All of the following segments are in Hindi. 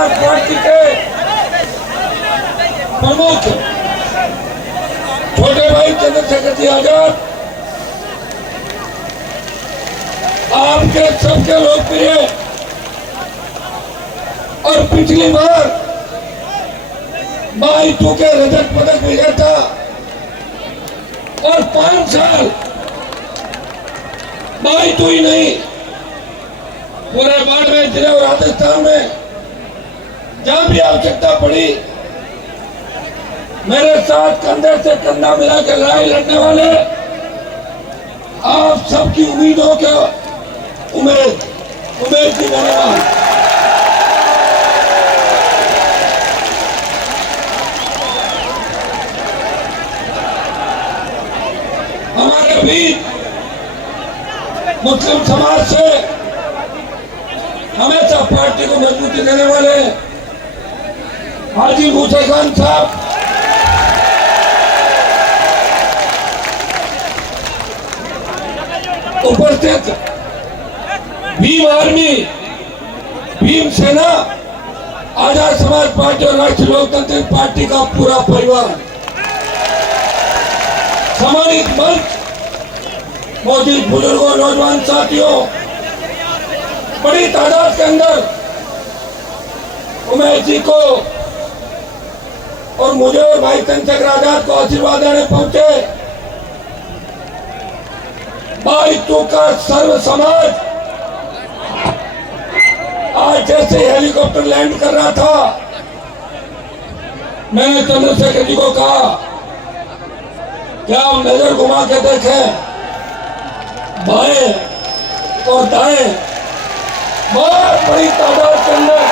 समाज पार्टी के प्रमुख छोटे भाई चंद्रशेखर जी आजाद आपके सबके लोकप्रिय और पिछली बार MyToo के रजत पदक विजेता और 5 साल MyToo ही नहीं पूरे बाड़मेर जिले और राजस्थान में जहां भी आवश्यकता पड़ी मेरे साथ कंधे से कंधा मिलाकर लड़ाई लड़ने वाले आप सबकी उम्मीदों के उम्मीद की धन्यवाद। हमारे भी मुस्लिम समाज से हमेशा पार्टी को मजबूती देने वाले हाजी मूसा खान साहब उपस्थित भीम आर्मी, भीम सेना, आजाद समाज पार्टी और राष्ट्रीय लोकतांत्रिक पार्टी का पूरा परिवार, सम्मानित मंच, मौजूद बुजुर्गों, नौजवान साथियों, बड़ी तादाद के अंदर उमेश जी को और मुझे और भाई चंद्रशेखर आजाद को आशीर्वाद देने पहुंचे। MyToo का सर्व समाज आज जैसे हेलीकॉप्टर लैंड कर रहा था, मैंने चंद्रशेखर जी को कहा कि आप नजर घुमा के देखें, बाएं और दाएं बहुत बड़ी तादाद के अंदर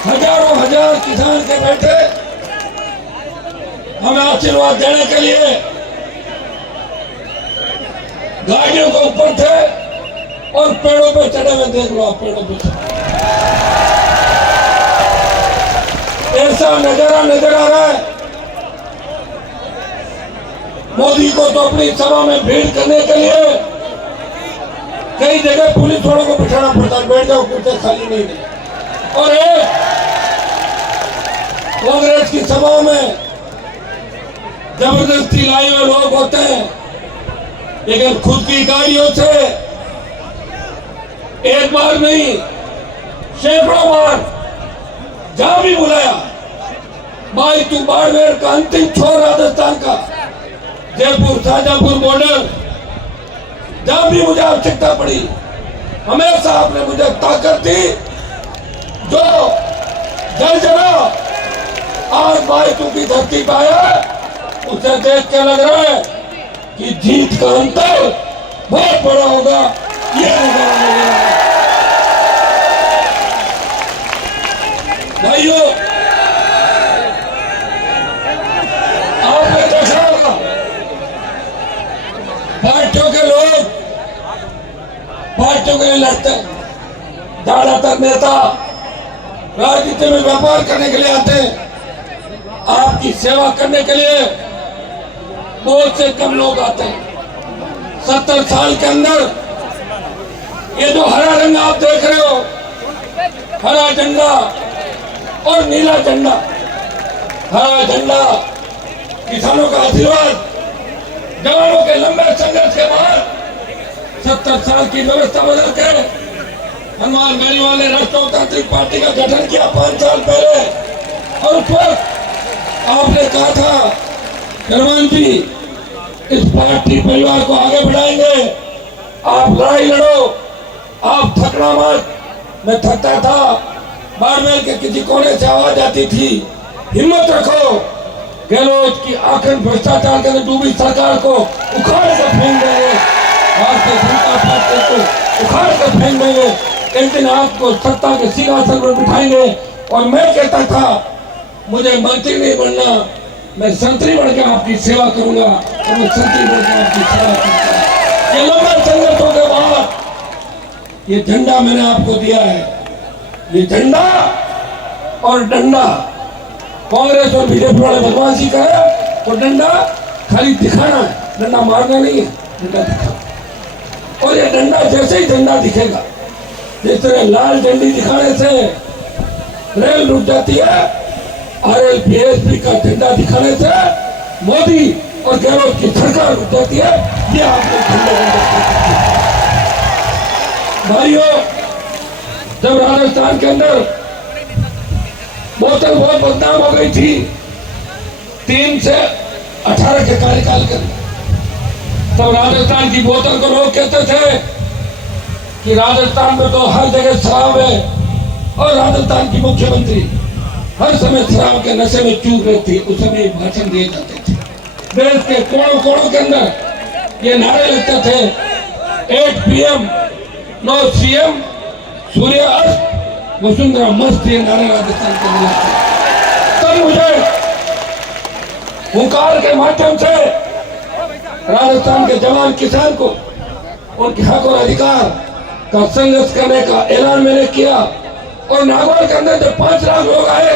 हजारों हजार किसान के बैठे हमें आशीर्वाद देने के लिए गाड़ियों के ऊपर थे और पेड़ों पे चढ़े हुए, देख लो आप पेड़ों पे चढ़े। ऐसा नजारा नजर आ रहा है। मोदी को तो अपनी सभा में भीड़ करने के लिए कई जगह पुलिस वालों को बिठाना पड़ता, बैठ जाओ कुर्ते खाली नहीं है। और एक कांग्रेस की सभाओं में जबरदस्ती लाई हुए लोग होते हैं, लेकिन खुद की गाड़ियों से एक बार नहीं सैकड़ों बार जहां भी बुलाया, MyToo बाड़मेर का अंतिम छोर राजस्थान का जयपुर शाजापुर बॉर्डर, जहां भी मुझे आवश्यकता पड़ी हमेशा आपने मुझे ताकत दी। जो जल जला आज MyToo की धरती पर आया, उसे देख के लग रहा है कि जीत का अंतर बहुत बड़ा होगा। ये भाइयों, आपने देखा होगा पार्टियों के लोग पार्टियों के लिए लड़ते हैं। ज्यादातर नेता राजनीति में व्यापार करने के लिए आते हैं, आपकी सेवा करने के लिए बहुत से कम लोग आते हैं। 70 साल के अंदर ये जो हरा रंग आप देख रहे हो, हरा झंडा और नीला झंडा, हरा झंडा किसानों का आशीर्वाद, जवानों के लंबे संघर्ष के बाद 70 साल की व्यवस्था बदल के हनुमान गढ़ी वाले राष्ट्रीय लोकतांत्रिक पार्टी का गठन किया 5 साल पहले। और उस वक्त आपने कहा था हनुमान जी इस पार्टी परिवार को आगे बढ़ाएंगे, आप लड़ाई लड़ो, आप थकना मत। मैं थकता था, बाड़मेर के किसी कोने से आवाज आती थी, हिम्मत रखो, गहलोत की आखिर भ्रष्टाचार के डूबी सरकार को उखाड़ कर फेंक देंगे, भारतीय जनता पार्टी को उखाड़ कर फेंक देंगे, एक दिन आपको सत्ता के सिंहासन पर बिठाएंगे। और मैं कहता था मुझे मंत्री नहीं बनना, मैं संतरी बन के आपकी सेवा करूंगा, तो मैं संतरी बन के आपकी सेवा करूंगा। ये लंबे संघर्षों के बाद ये झंडा मैंने आपको दिया है। ये झंडा और डंडा, कांग्रेस और बीजेपी वाले बदमाशी करे तो डंडा खाली दिखाना है, डंडा मारना नहीं है, डंडा दिखाना। और ये डंडा जैसे ही झंडा दिखेगा, जिस तरह लाल झंडी दिखाने से रेल रुक जाती है, RLPSP का झंडा दिखाने से मोदी और गहलोत की सरकार रुक जाती है। ये आपने भाइयों, जब राजस्थान के अंदर बोतल बहुत बदनाम हो गई थी 3 से 18 के कार्यकाल के, तब राजस्थान की बोतल को लोग कहते थे कि राजस्थान में तो हर जगह शराब है, और राजस्थान की मुख्यमंत्री हर समय शराब के नशे में चूक रही थी। उस समय भाषण दिए जाते थे, देश के कोनों कोनों के अंदर ये नारे लगते थे, 8 PM नो CM, सूर्य अस्त वसुंधरा मस्त, ये नारे राजस्थान के अंदर लगते। तब मुझे हुंकार के माध्यम से राजस्थान के जवान किसान को उनके हक और अधिकार का संघर्ष करने का ऐलान मैंने किया। और नागौर के अंदर जब 5 लाख लोग आए,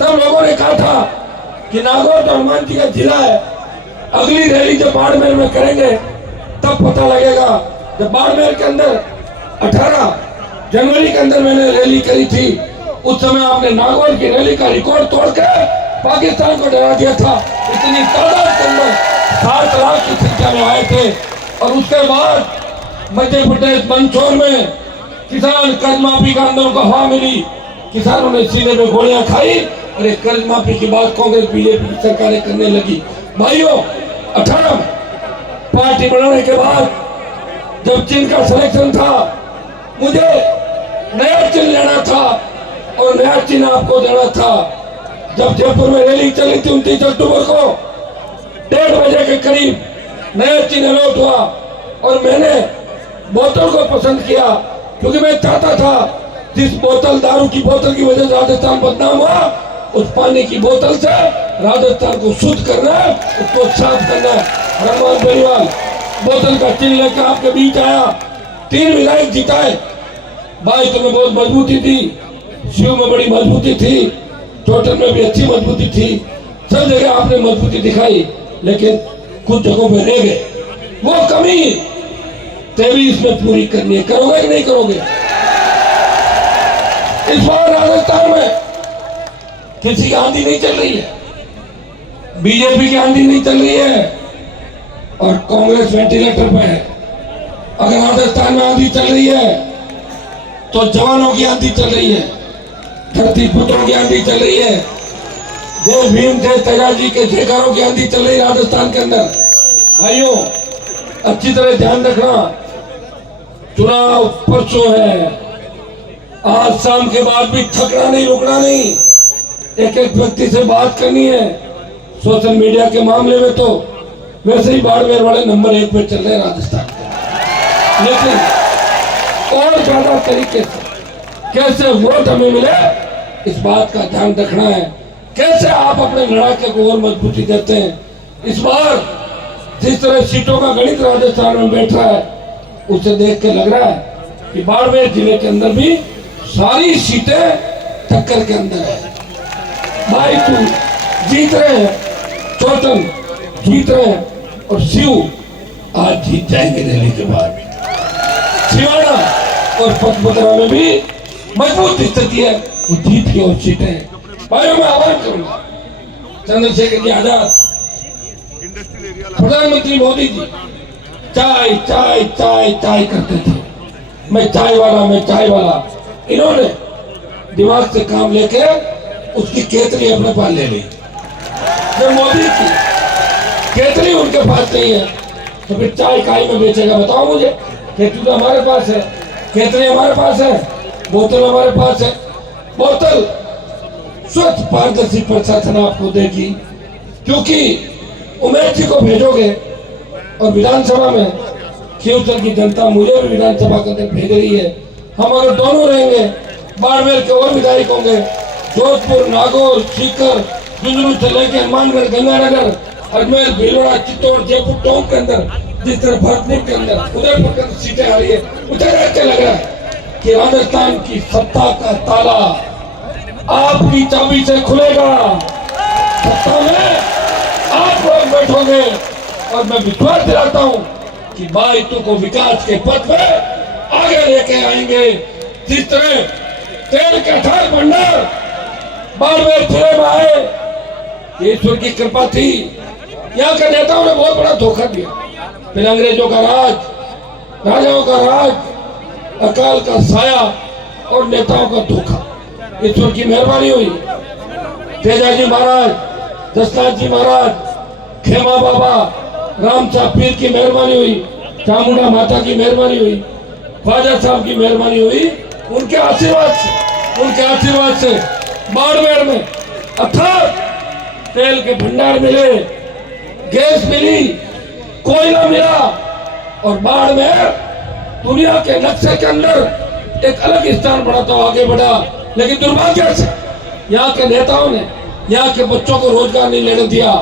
तब लोगों ने कहा था कि नागौर तो हनुमान जी का जिला है, अगली रैली जब बाड़मेर में करेंगे तब पता लगेगा। जब बाड़मेर के अंदर 18 जनवरी के अंदर मैंने रैली करी थी, उस समय आपने नागौर की रैली का रिकॉर्ड तोड़ के पाकिस्तान को डरा दिया था। इतनी तादाद के अंदर 7 लाख की संख्या में आए थे। और उसके बाद मध्य प्रदेश मंदसौर में किसान कर्ज माफी का आंदोलन को हवा मिली, किसानों ने सीने में गोलियां खाई, और एक कर्ज माफी की बात कांग्रेस बीजेपी की सरकारें करने लगी। भाइयों, 18 पार्टी बनाने के बाद जब चिन्ह का सिलेक्शन था, मुझे नया चिन्ह लेना था और नया चिन्ह आपको देना था। जब जयपुर में रैली चली थी 29 अक्टूबर को 1:30 बजे के करीब नया चिन्ह अलॉट हुआ, और मैंने बोतल को पसंद किया, क्योंकि मैं चाहता था जिस बोतल, दारू की बोतल की वजह से राजस्थान बदनाम हुआ, उस पानी की बोतल से राजस्थान को शुद्ध करना है, उसको साफ करना है। हनुमान बेनीवाल बोतल का चिन्ह लेकर आपके बीच आया, 3 विधायक जिताए। भाई तुम्हें बहुत मजबूती थी, शिव में बड़ी मजबूती थी, टोटल में भी अच्छी मजबूती थी, सब जगह आपने मजबूती दिखाई, लेकिन कुछ जगहों पे रह गए। वो कमी 23 में पूरी करनी है। करोगे कि नहीं करोगे? इस बार राजस्थान में किसी की आंधी नहीं चल रही है, बीजेपी की आंधी नहीं चल रही है, और कांग्रेस वेंटिलेटर पे है। अगर राजस्थान में आंधी चल रही है तो जवानों की आंधी चल रही है, धरती पुत्रों की आंधी चल रही है, जय भीम जय तेजाजी के जयकारों की आंधी चल रही है राजस्थान के अंदर। भाइयों, अच्छी तरह ध्यान रखना, चुनाव परसों है, आज शाम के बाद भी थकना नहीं, रुकना नहीं, एक एक व्यक्ति से बात करनी है। सोशल मीडिया के मामले में तो वैसे ही बाड़मेर वाले नंबर 1 पे चल रहे हैं राजस्थान के, लेकिन और ज्यादा तरीके से कैसे वोट हमें मिले, इस बात का ध्यान रखना है। कैसे आप अपने लड़ाके को और मजबूती देते हैं। इस बार जिस तरह सीटों का गणित राजस्थान में बैठ रहा है, उसे देख के लग रहा है कि बाड़मेर जिले के अंदर भी सारी सीटें टक्कर के अंदर है। भाई तू जीत रहे हैं, चोटन जीत रहे हैं, और शिव आज जीत जाएंगे रैली के बाद। सिवाड़ा और पचमढ़ी में भी मजबूत स्थिति है, वो जीत की और सीटें हैं। भाइयों, मैं आह्वान करूंगा चंद्रशेखर जी आजाद, प्रधानमंत्री मोदी जी चाय चाय चाय चाय करते थे, मैं चाय वाला, मैं चाय वाला। इन्होंने दिमाग से काम लेके उसकी केतली अपने पास ले ली। जब मोदी की केतली उनके पास नहीं है तो फिर चाय काई में बेचेगा? बताओ मुझे। केतली तो हमारे पास है, केतली हमारे पास है, बोतल हमारे पास है। बोतल स्वच्छ पारदर्शी प्रशासन आपको देगी, क्योंकि उमेश जी को भेजोगे और विधानसभा में खींवसर की जनता मुझे भी विधानसभा के अंदर भेज रही है। हम अगर दोनों रहेंगे, बाड़मेर के और विधायक होंगे, जोधपुर, नागौर, सीकर, झुंझुनू से लेकर हनुमानगढ़, गंगानगर, अजमेर, भीलवाड़ा, चित्तौड़, जयपुर टोंक के अंदर, जिस तरह भरतपुर के अंदर, उदयपुर के अंदर सीटें आ रही है, मुझे ऐसे लग रहा है कि राजस्थान की सत्ता का ताला आपकी चाबी से खुलेगा। सत्ता में आप लोग बैठोगे, और मैं विश्वास दिलाता हूं कि भाई को विकास के पथ पे आगे लेके आएंगे। जिस तरह तेल के अथाह भंडार बाड़मेर जिले में आए, ये ईश्वर की कृपा थी। यहाँ के नेताओं ने बहुत बड़ा धोखा दिया। फिर अंग्रेजों का राज, राजाओं का राज, अकाल का साया और नेताओं का धोखा, ईश्वर की मेहरबानी हुई। तेजाजी महाराज, दशनाथ जी महाराज, खेमा बाबा, रामचा पीर की मेहरबानी हुई, चामुंडा माता की मेहरबानी हुई, ख्वाजा साहब की मेहरबानी हुई। उनके आशीर्वाद से बाड़मेर में अथाह तेल के भंडार मिले, गैस मिली, कोयला मिला और बाड़मेर दुनिया के नक्शे के अंदर एक अलग स्थान बढ़ाता हुआ आगे बढ़ा। लेकिन दुर्भाग्य से यहाँ के नेताओं ने यहाँ के बच्चों को रोजगार नहीं लेने दिया।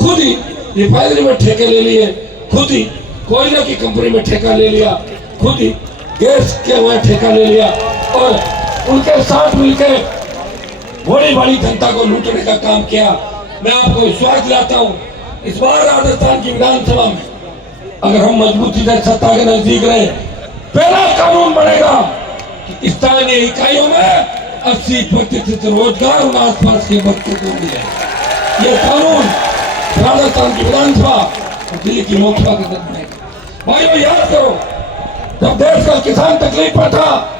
खुद ही रिफाइनरी में ठेके ले लिए, खुद ही कोयले की कंपनी में ठेका ले लिया, खुद ही गैस के वहाँ ठेका ले लिया और उनके साथ मिलकर बड़ी बड़ी जनता को लूटने का काम किया। मैं आपको विश्वास दिलाता हूँ, इस बार राजस्थान की विधानसभा में अगर हम मजबूती से सत्ता के नजदीक रहे, पहला कानून बनेगा कि स्थानीय इकाइयों में 80% रोजगार उन आसपास के बच्चों को मिले। ये कानून राजस्थान की विधानसभा और दिल्ली की लोकसभा के अंदर बनेगा। भाइयों याद करो, जब देश का किसान तकलीफ में था,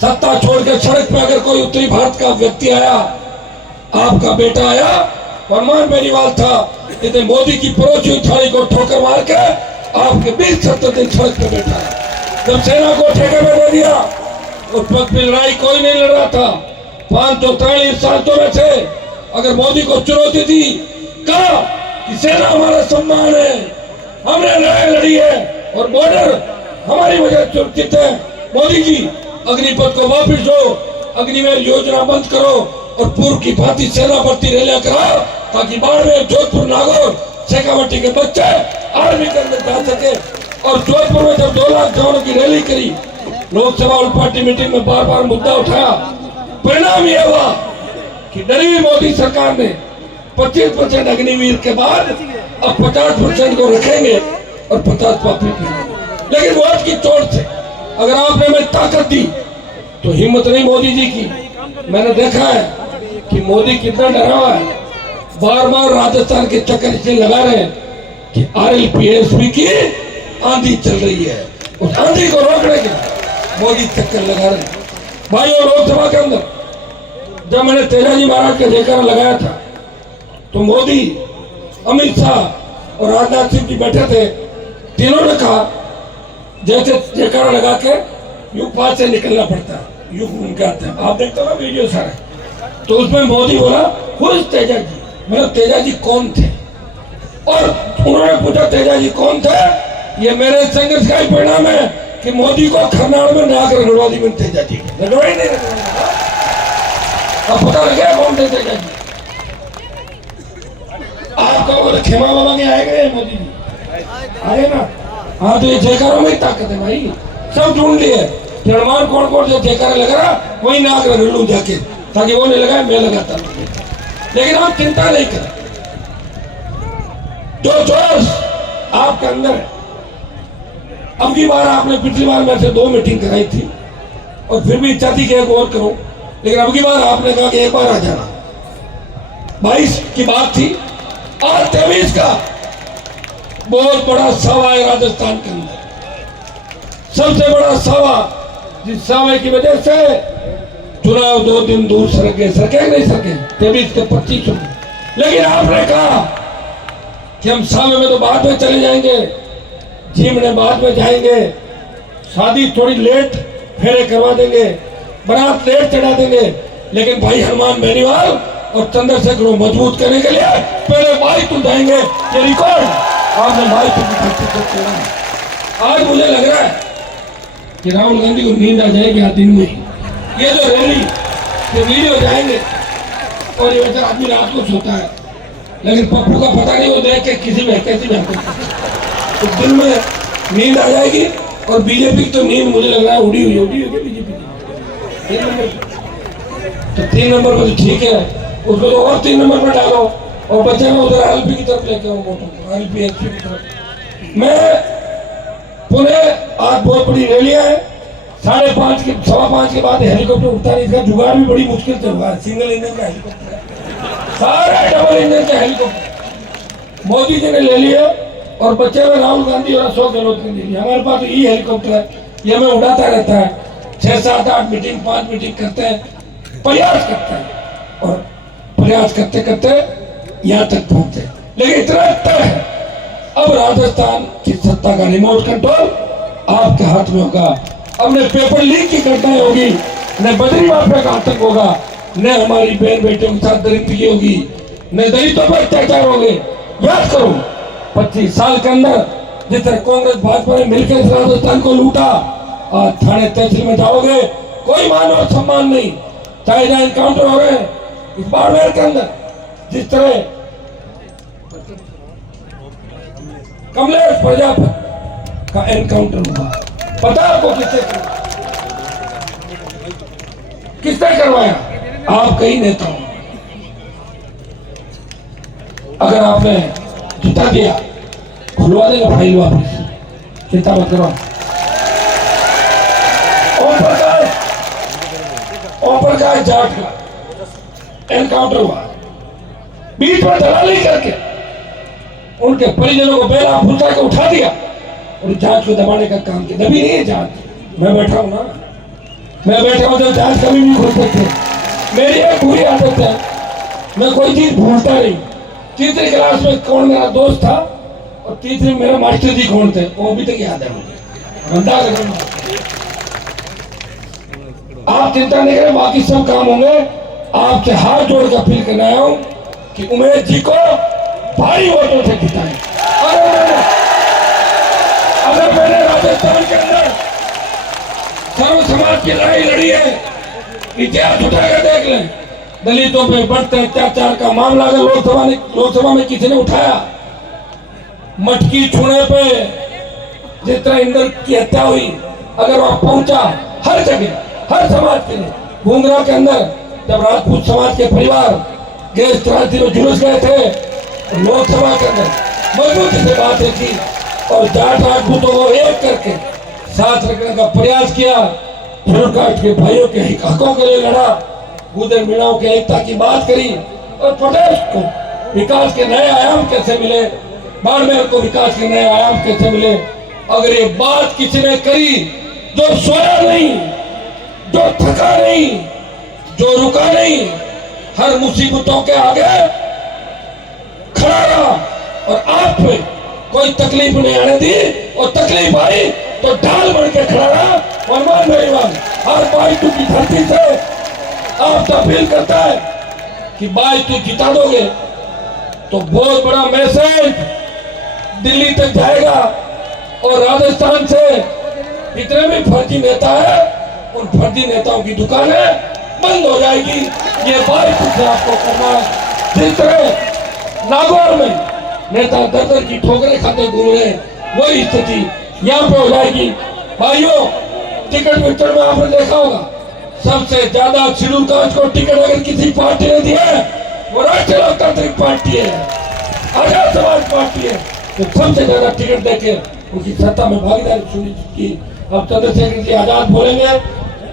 सत्ता छोड़ के सड़क पे अगर कोई उत्तरी भारत का व्यक्ति आया, आपका बेटा आया, फरमान बेनीवाल था, इतने मोदी की परोसी हुई थाली को ठोकर मार के आपके 20-70 दिन सड़क पे बैठा है। जब सेना को ठेके में दे दिया, उस वक्त भी लड़ाई कोई नहीं लड़ रहा था। 543 सांसदों में से अगर मोदी को चुनौती दी, कहा कि सेना हमारा सम्मान है, हमने लड़ाई लड़ी है और बॉर्डर हमारी वजह से सुरक्षित है। मोदी जी अग्निपथ को वापिस दो, अग्निवीर योजना बंद करो और पूर्व की भांति सेना भर्ती रैलियां कराओ, ताकि बाड़मेर, जोधपुर, नागौर, शेखावटी के बच्चे आर्मी के अंदर जा सके। और जोधपुर में जब 2 लाख जवानों की रैली करी, लोकसभा और पार्टी मीटिंग में बार बार मुद्दा उठाया, परिणाम यह हुआ कि डरी मोदी सरकार ने 25% अग्निवीर के बाद अब 50% को रखेंगे और 50 वापिस। लेकिन वोट की चोट से अगर आपने में ताकत दी तो हिम्मत नहीं मोदी जी की। मैंने देखा है कि मोदी कितना डरा हुआ है, बार बार राजस्थान के चक्कर इसलिए लगा रहे हैं कि RLPSP की आंधी चल रही है, उस आंधी को रोकने के लिए मोदी चक्कर लगा रहे हैं। भाइयों, लोकसभा के अंदर जब मैंने तेजाजी महाराज का जयकारा लगाया था तो मोदी, अमित शाह और राजनाथ सिंह जी बैठे थे। तीनों ने कहा जैसे जयकारा लगा के यूं पास से निकलना पड़ता है, यूं घूम के आते हैं। आप देखते हो ना वीडियो सारे। तो उसमें मोदी बोला खुद तेजाजी, मतलब तेजाजी कौन थे? और उन्होंने पूछा तेजाजी कौन थे? ये मेरे संघर्ष का ही परिणाम है कि मोदी को खरनाड़ में नाक रगड़वा दी मैंने तेजाजी, रगड़वा ही नहीं रगड़वा। अब पता लग गया कौन थे तेजाजी। आप कहोगे तो खेमा बाबा के आए गए मोदी जी, आए ना? हाँ, तो ये जयकारों में ही ताकत है भाई। सब ढूंढ लिए हनुमान कौन कौन से जयकारा लग रहा, वही नाक रगड़ लूं जाके, ताकि वो नहीं लगाए मैं लगाता। लेकिन आप चिंता नहीं करें, जो जोश आपके अंदर है। अब की बार आपने पिछली बार मेरे से 2 मीटिंग कराई थी और फिर भी इच्छा थी कि एक और करो, लेकिन अब की बार आपने कहा कि एक बार आ जाना। 22 की बात थी, आज 23 का बहुत बड़ा सवा है राजस्थान के अंदर, सबसे बड़ा सवा, जिस सवाए की वजह से चुनाव 2 दिन दूर सरके नहीं सके 23 के 25 में। लेकिन आपने कहा कि हम सावे में तो बाद में चले जाएंगे, जीमने बाद में जाएंगे, शादी थोड़ी लेट फेरे करवा देंगे, बारात लेट चढ़ा देंगे, लेकिन भाई हनुमान बेनीवाल और चंद्रशेखर को मजबूत करने के लिए पहले माइक उठाएंगे। ये रिकॉर्ड आपने माइक पे। आज मुझे लग रहा है कि राहुल गांधी को नींद आ जाएगी आज दिन में। ये जो रैली, ये वीडियो जाएंगे और ये बेचारा आदमी रात को सोता है, लेकिन पप्पू का पता नहीं, वो देख के किसी में कैसी में तो दिन में नींद आ जाएगी। और बीजेपी की तो नींद मुझे लग रहा है उड़ी हुई बीजेपी की। 3 नंबर पर तो ठीक है, उसको तो और 3 नंबर पर डालो और बचेगा उधर RLP की तरफ लेके आओ, वोटों RLPSP की तरफ। मैं पुणे आज बहुत बड़ी रैलियां है, 5:30 के 5:15 के बाद हेलीकॉप्टर उठता नहीं, इसका जुगाड़ भी बड़ी मुश्किल से हुआ। सिंगल इंजन का हेलीकॉप्टर है, सारा डबल इंजन का हेलीकॉप्टर मोदी जी ने ले लिया और बच्चे में राहुल गांधी और अशोक गहलोत ने ले लिया। हमारे पास तो ये हेलीकॉप्टर है, ये हमें उड़ाता रहता है। 6, 7, 8 मीटिंग 5 मीटिंग करते हैं, प्रयास करते हैं और प्रयास करते करते यहाँ तक पहुंचे। लेकिन इतना तय है, अब राजस्थान की सत्ता का रिमोट कंट्रोल आपके हाथ में होगा। अब न पेपर लीक की घटनाएं होगी, न बजरी माफिया का आतंक होगा, न हमारी बहन बेटियों के साथ दरिद्री होगी, न दलितों पर अत्याचार होंगे। याद करो 25 साल के अंदर जिस तरह कांग्रेस भाजपा ने मिलकर इस राजस्थान को लूटा, आज थाने तहसील में जाओगे कोई मान और सम्मान नहीं। चाहे जहाँ एनकाउंटर हो रहे हैं इस बाड़मेर के अंदर, जिस तरह कमलेश प्रजापति का एनकाउंटर हुआ, पता आपको किसने करवाया? आप कई नेता हो। अगर आपने जिता दिया खुलवा देगा फाइल वापस, चिंता मत करो। ओम प्रकाश जाट का एनकाउंटर हुआ, बीच में दलाली करके उनके परिजनों को बेला फुसा के उठा दिया और जांच को दबाने का काम किया। नबी नहीं है जांच, मैं बैठा हूं ना, मैं बैठा हूं तो जांच कभी नहीं खुल सकते। मेरी एक बुरी आदत है, मैं कोई चीज भूलता नहीं। तीसरी क्लास में कौन मेरा दोस्त था और तीसरी मेरे मास्टर जी कौन थे वो अभी तक याद है मुझे। आप चिंता नहीं करें, बाकी सब काम होंगे। आपसे हाथ जोड़ कर अपील करना आया हूं कि उमेश जी को भारी वोटों से जिताएं। अगर मैंने राजस्थान के अंदर सर्व समाज की लड़ाई लड़ी है, इतिहास उठाकर देख लें। दलितों पे बढ़ते अत्याचार का मामला अगर लोकसभा में किसी ने उठाया, मटकी छूने पे जिस तरह इंद्र की हत्या हुई, अगर वहां पहुंचा हर जगह हर समाज के लिए। घूंगरा के अंदर जब राजपूत समाज के परिवार गैस त्रासदी में झुलस गए थे, लोकसभा के अंदर मजबूती से बातें की और जाट राजपूतों को एक करके साथ रखने का प्रयास किया। कास्ट के भाइयों के हकों के लिए लड़ा, गुजर मीणाओं की एकता की बात करी और प्रदेश को विकास के नए आयाम कैसे मिले, बाड़मेर को विकास के नए आयाम कैसे मिले। अगर ये बात किसी ने करी, जो सोया नहीं, जो थका नहीं, जो रुका नहीं, हर मुसीबतों के आगे खड़ा रहा और आप पे कोई तकलीफ नहीं आने दी, और तकलीफ आई तो ढाल बन के खड़ा रहा। और मान भाईवान, हर बाईतू की धरती से आपसे अपील करता है कि बाईतू जिता दोगे तो बहुत बड़ा मैसेज दिल्ली तक जाएगा और राजस्थान से जितने भी फर्जी नेता है उन फर्जी नेताओं की दुकानें बंद हो जाएगी। ये बाईतू से आपको करना है। जिस तरह नागौर में नेता दर की ठोकरें खाते घूम रहे, वही स्थिति यहाँ पे हो जाएगी। भाइयों, टिकट वितरण में आपने देखा होगा, सबसे ज्यादा शेड्यूल कास्ट को टिकट अगर किसी पार्टी ने दिया है वो राष्ट्रीय लोकतांत्रिक पार्टी है, आजाद समाज पार्टी है। तो सबसे ज्यादा टिकट देके उनकी सत्ता में भागीदारी सुनिश्चित की। अब चंद्रशेखर जी आजाद बोलेंगे,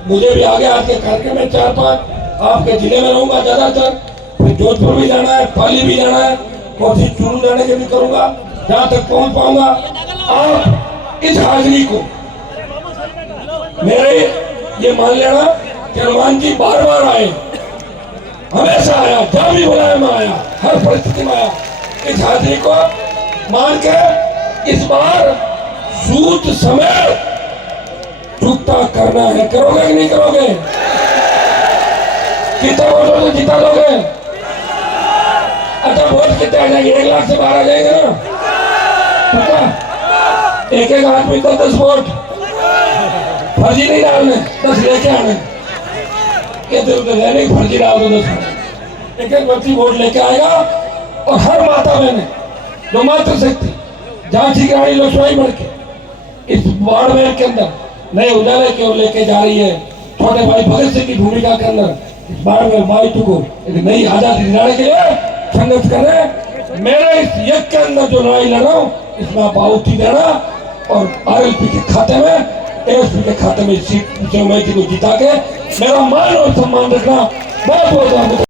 मुझे भी आगे आज के कार्यक्रम में 4-5 आपके जिले में रहूंगा ज्यादातर, फिर जोधपुर भी जाना है, पाली भी जाना है, कोशिश चूरू जाने की भी करूंगा जहां तक पहुंच पाऊंगा। आप इस हाजिरी को मेरे ये मान लेना कि हनुमान जी बार बार आए, हमेशा आया, जहां भी बुलाया मैं आया, हर परिस्थिति में आया। इस हाजिरी को मान के इस बार सूत समय चुकता करना है। करोगे कि नहीं करोगे? कितना वोटों से जिता दोगे? अच्छा, वोट कितने आ जाएंगे? 1 लाख से बाहर आ जाएंगे ना? एक हाथ में 10 वोट, फर्जी नहीं डालने, 10 लेके आने। नहीं फर्जी डाल दो 10, एक व्यक्ति वोट लेके आएगा और हर माता बहने जो मात्र शक्ति झांसी की रानी लक्ष्मीबाई बढ़ के इस बाड़मेर के अंदर नए उजाले की ओर लेके जा रही है। छोटे भाई भगत सिंह की भूमिका के अंदर इस बाड़मेर बाईतू को एक नई आजादी दिलाने के लिए संघर्ष कर रहे हैं। मेरे इस यज्ञ के अंदर जो लड़ाई लड़ रहा हूँ, इसमें आप आहुति देना और RLP के खाते में एसपी के खाते में सीट को जिता के मेरा मान और सम्मान रखना। बहुत बहुत